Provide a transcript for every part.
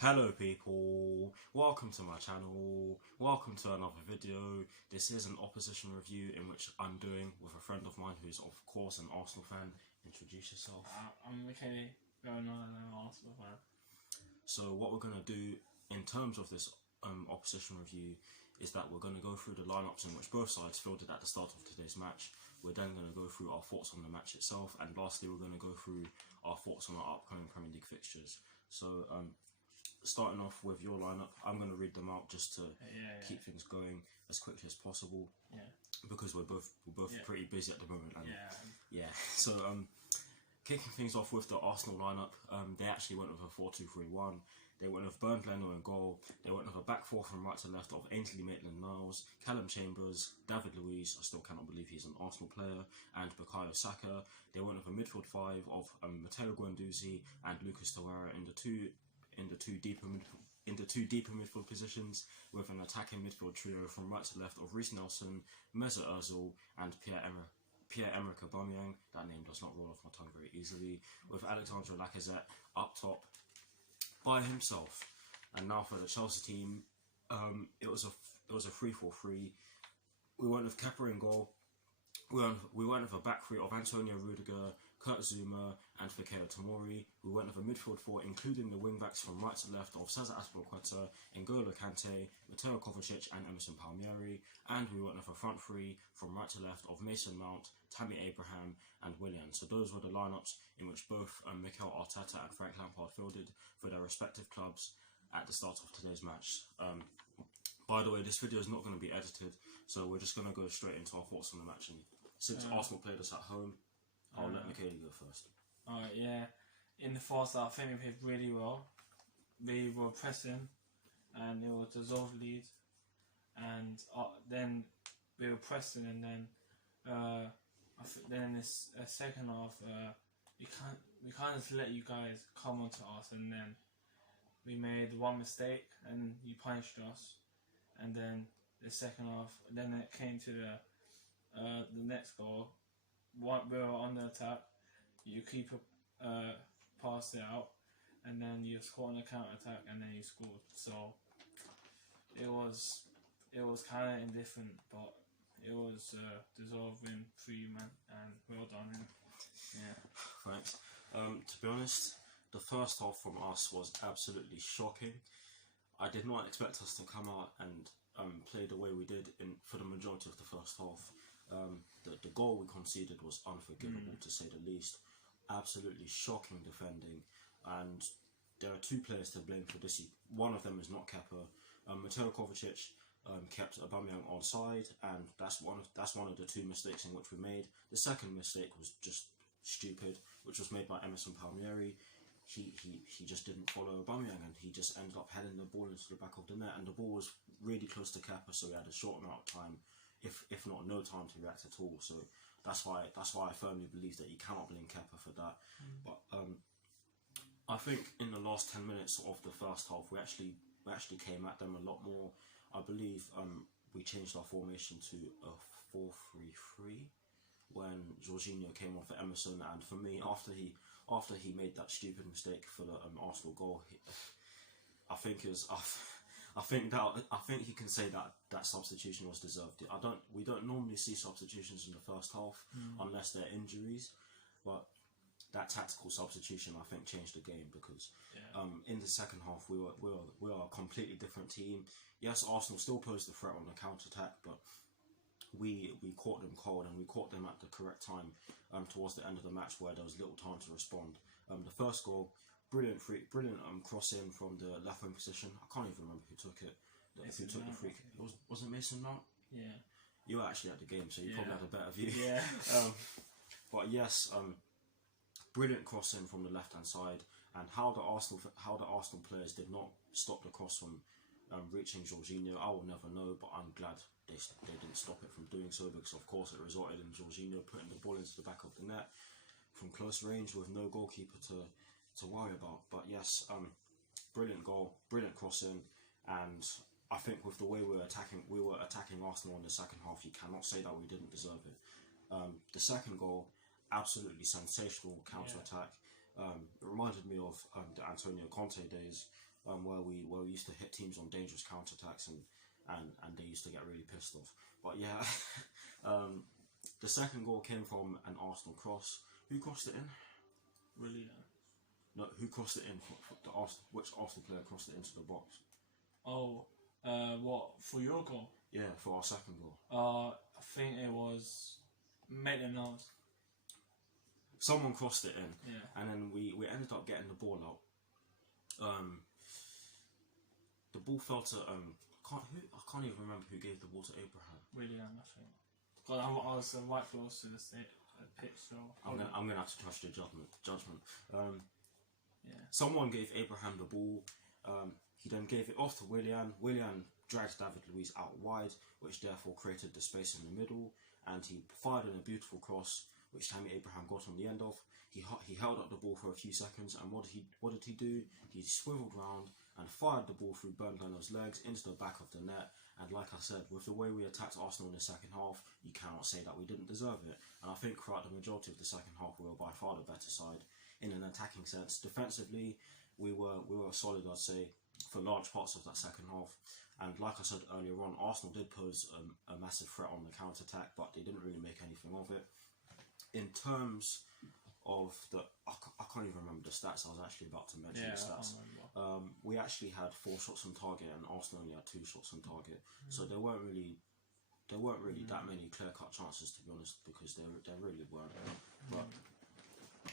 Hello people, welcome to my channel, welcome to another video. This is an opposition review in which I'm doing with a friend of mine who is of course an Arsenal fan. Introduce yourself. I'm okay, going on an Arsenal fan. So what we're going to do in terms of this opposition review is that we're going to go through the lineups in which both sides fielded at the start of today's match. We're then going to go through our thoughts on the match itself, and lastly we're going to go through our thoughts on our upcoming Premier League fixtures. So starting off with your lineup, I'm going to read them out just to keep things going as quickly as possible. Yeah. Because we're both pretty busy at the moment. And So kicking things off with the Arsenal lineup, they actually went with a 4-2-3-1. They went with Bernd Leno in goal. They went with a back four from right to left of Ainsley Maitland-Niles, Callum Chambers, David Luiz, I still cannot believe he's an Arsenal player, and Bukayo Saka. They went with a midfield five of Matteo Guendouzi and Lucas Torreira in the two deeper midfield positions, with an attacking midfield trio from right to left of Reece Nelson, Mesut Ozil, and Pierre-Emerick Aubameyang. That name does not roll off my tongue very easily. With Alexandre Lacazette up top by himself. And now for the Chelsea team, it was a 3-4-3. We went with Kepa in goal. We went with a back three of Antonio Rudiger, Kurt Zouma, and Fikayo Tomori. We went with a midfield four, including the wing-backs from right to left of Cesar Azpilicueta, N'Golo Kante, Mateo Kovacic, and Emerson Palmieri. And we went with a front three from right to left of Mason Mount, Tammy Abraham, and Willian. So those were the lineups in which both Mikel Arteta and Frank Lampard fielded for their respective clubs at the start of today's match. By the way, this video is not going to be edited, so we're just going to go straight into our thoughts on the match. And since Arsenal played us at home, I'll let Michaela go first. Alright, yeah. In the first half, I think we played really well. We were pressing, and it was a dissolved lead. And then we were pressing, and then in this second half, we can't just let you guys come onto us, and then we made one mistake, and you punished us. And then the second half, then it came to the next goal. We were on the attack, you keep pass it out, and then you score on the counter attack, and then you scored. So it was kind of indifferent, but it was dissolving for you, man, and well done. Yeah. Thanks. To be honest, the first half from us was absolutely shocking. I did not expect us to come out and play the way we did for the majority of the first half. The goal we conceded was unforgivable, to say the least. Absolutely shocking defending, and there are two players to blame for this. One of them is not Kepa. Mateo Kovacic kept Aubameyang onside, and that's one of the two mistakes in which we made. The second mistake was just stupid, which was made by Emerson Palmieri. He just didn't follow Aubameyang, and he just ended up heading the ball into the back of the net, and the ball was really close to Kepa, so he had a short amount of time, if not no time, to react at all. So that's why I firmly believe that you cannot blame Kepa for that. But I think in the last 10 minutes of the first half, we actually came at them a lot more. I believe we changed our formation to a 4-3-3 when Jorginho came off at Emerson, and for me, after he made that stupid mistake for the Arsenal goal, I think you can say that substitution was deserved. We don't normally see substitutions in the first half unless they're injuries, but that tactical substitution, I think, changed the game, because in the second half we were a completely different team. Yes, Arsenal still posed a threat on the counter attack, but we caught them cold, and we caught them at the correct time towards the end of the match, where there was little time to respond. The first goal, brilliant cross in from the left wing position. I can't even remember who took it. Who took the free kick? Was it Mason Mount? Yeah. You were actually at the game, so you probably had a better view. Yeah. But yes, brilliant cross in from the left hand side, and how the Arsenal players did not stop the cross from reaching Jorginho, I will never know. But I'm glad they didn't stop it from doing so, because of course it resulted in Jorginho putting the ball into the back of the net from close range with no goalkeeper to worry about. But yes, brilliant goal, brilliant crossing, and I think with the way we were attacking Arsenal in the second half, you cannot say that we didn't deserve it. The second goal, absolutely sensational counter attack. It reminded me of the Antonio Conte days, where we used to hit teams on dangerous counter-attacks and they used to get really pissed off. But yeah, the second goal came from an Arsenal cross. Who crossed it in? Willian. No, who crossed it in? Which Arsenal player crossed it into the box? Oh, what, for your goal? Yeah, for our second goal. I think it was Maitland-Niles. Someone crossed it in, yeah, and then we ended up getting the ball out. The ball fell to I can't even remember who gave the ball to Abraham. Willian, I think. God, I was right close to the pitch, so I'm gonna have to trust your judgment. Yeah. Someone gave Abraham the ball. He then gave it off to Willian. Willian dragged David Luiz out wide, which therefore created the space in the middle, and he fired in a beautiful cross, which Tammy Abraham got on the end of. He held up the ball for a few seconds, and what did he do? He swiveled round and fired the ball through Bernd Leno's legs into the back of the net. And like I said, with the way we attacked Arsenal in the second half, you cannot say that we didn't deserve it. And I think throughout the majority of the second half, we were by far the better side in an attacking sense. Defensively, we were solid, I'd say, for large parts of that second half. And like I said earlier on, Arsenal did pose a massive threat on the counter-attack, but they didn't really make anything of it. In terms of I can't even remember the stats. I was actually about to mention the stats. We actually had 4 shots on target, and Arsenal only had 2 shots on target. So there weren't really that many clear-cut chances, to be honest, because there really weren't. But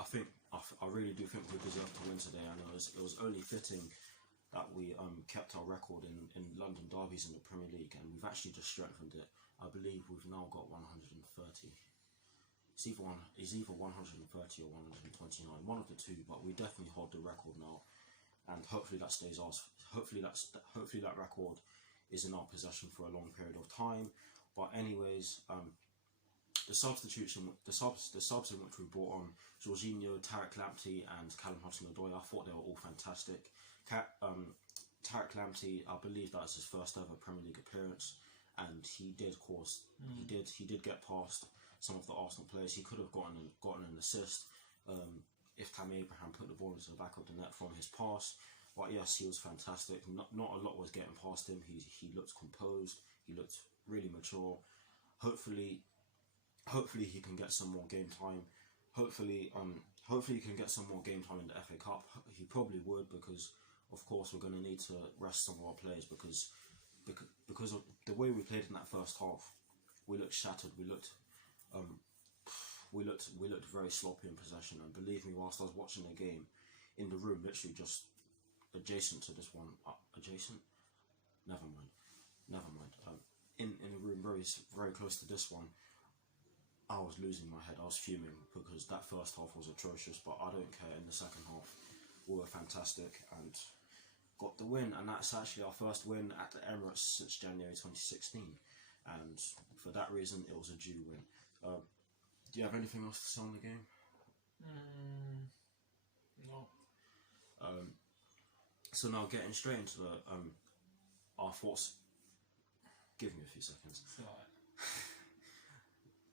I really do think we deserve to win today, and it was only fitting that we kept our record in London derbies in the Premier League, and we've actually just strengthened it. I believe we've now got 130. It's either 130 or 129, one of the two, but we definitely hold the record now, and hopefully that stays ours. Hopefully that record is in our possession for a long period of time. But anyways, the subs in which we brought on Jorginho, Tarek Lamptey, and Callum Hudson-Odoi, I thought they were all fantastic. Tarek Lamptey, I believe that's his first ever Premier League appearance, and he did get past some of the Arsenal players. He could have gotten an assist if Tammy Abraham put the ball into the back of the net from his pass. But yes, he was fantastic. Not a lot was getting past him. He looked composed. He looked really mature. Hopefully he can get some more game time. Hopefully he can get some more game time in the FA Cup. He probably would, because of course we're going to need to rest some of our players because of the way we played in that first half. We looked shattered. We looked very sloppy in possession, and believe me, whilst I was watching the game in the room, literally just adjacent to this one, in the room very close to this one, I was losing my head. I was fuming because that first half was atrocious, but I don't care. In the second half, we were fantastic and got the win, and that's actually our first win at the Emirates since January 2016, and for that reason it was a due win. Do you have anything else to say on the game? No. So now getting straight into our thoughts. Give me a few seconds.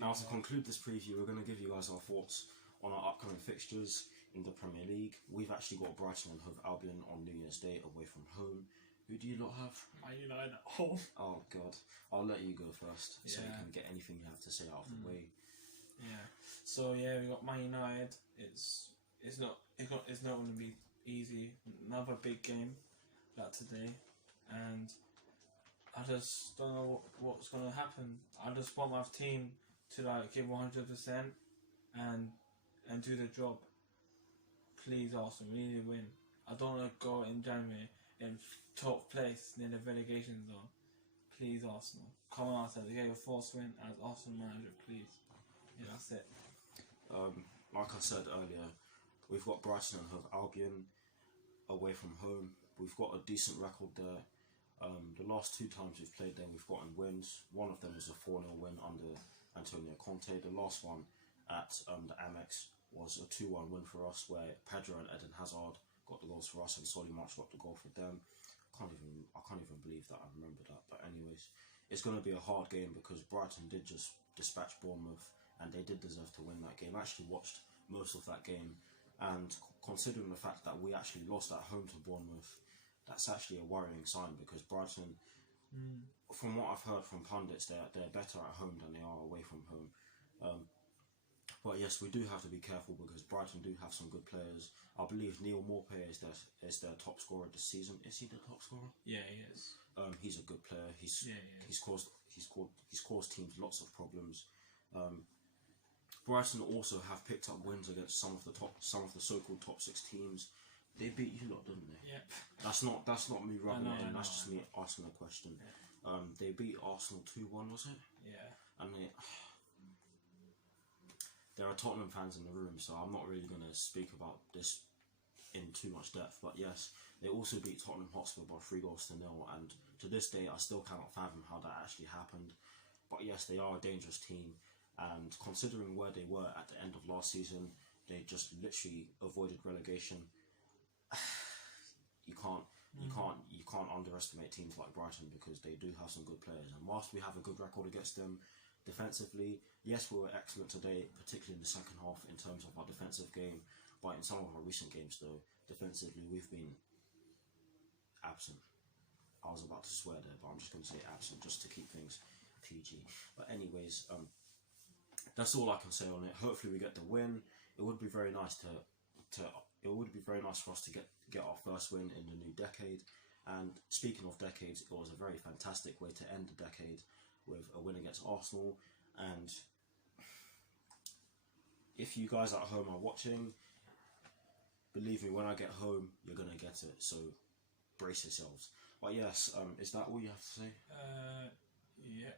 Now to conclude this preview, we're going to give you guys our thoughts on our upcoming fixtures in the Premier League. We've actually got Brighton and Hove Albion on New Year's Day away from home. Who do you lot have? Man United at home. Oh God, I'll let you go first, so you can get anything you have to say out of the way. Yeah. So yeah, we got Man United. It's not going to be easy. Another big game like today, and I just don't know what's going to happen. I just want my team to give 100% and do the job. Please, Arsenal, we need to win. I don't want to go in January in top place near the relegation zone. Please, Arsenal, come on, Arsenal, get your first win as Arsenal manager, please. Yeah, that's it. Like I said earlier, we've got Brighton and Hove Albion away from home. We've got a decent record there. The last 2 times we've played there, we've gotten wins. One of them was a 4-0 win under Antonio Conte. The last one at the Amex was a 2-1 win for us, where Pedro and Eden Hazard got the goals for us and Solly March got the goal for them. I can't even believe that I remember that. But anyways, it's going to be a hard game because Brighton did just dispatch Bournemouth, and they did deserve to win that game. I actually watched most of that game, and considering the fact that we actually lost at home to Bournemouth, that's actually a worrying sign, because Brighton, from what I've heard from pundits, they're better at home than they are away from home. But yes, we do have to be careful because Brighton do have some good players. I believe Neil Maupay is their top scorer this season. Is he the top scorer? Yeah, he is. He's a good player. He's caused teams lots of problems. Brighton also have picked up wins against some of the so-called top 6 teams. They beat you lot, didn't they? Yep. That's not me rubbing it in. That's just me asking a question. Yeah. They beat Arsenal 2-1, was it? Yeah. And there are Tottenham fans in the room, so I'm not really going to speak about this in too much depth. But yes, they also beat Tottenham Hotspur by 3-0, and to this day I still cannot fathom how that actually happened. But yes, they are a dangerous team, and considering where they were at the end of last season, they just literally avoided relegation. You can't underestimate teams like Brighton, because they do have some good players, and whilst we have a good record against them defensively, yes, we were excellent today, particularly in the second half in terms of our defensive game, but in some of our recent games though, defensively we've been absent. I was about to swear there, but I'm just going to say absent just to keep things PG. But anyways, that's all I can say on it. Hopefully we get the win. It would be very nice for us to get our first win in the new decade. And speaking of decades, it was a very fantastic way to end the decade with a win against Arsenal. And if you guys at home are watching, believe me, when I get home, you're gonna get it. So brace yourselves. But yes, is that all you have to say? Yeah.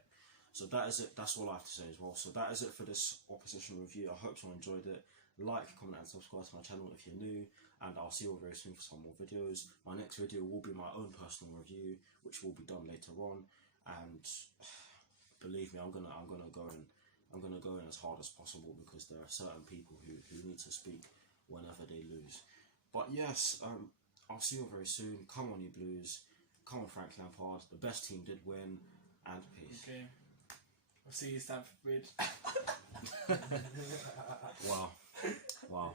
So that is it. That's all I have to say as well. So that is it for this opposition review. I hope you enjoyed it. Like, comment and subscribe to my channel if you're new, and I'll see you all very soon for some more videos. My next video will be my own personal review, which will be done later on. And believe me, I'm gonna go in as hard as possible, because there are certain people who need to speak whenever they lose. But yes, I'll see you all very soon. Come on, you Blues. Come on, Frank Lampard. The best team did win, and peace. Okay. I'll see you, Stamford Bridge. Wow.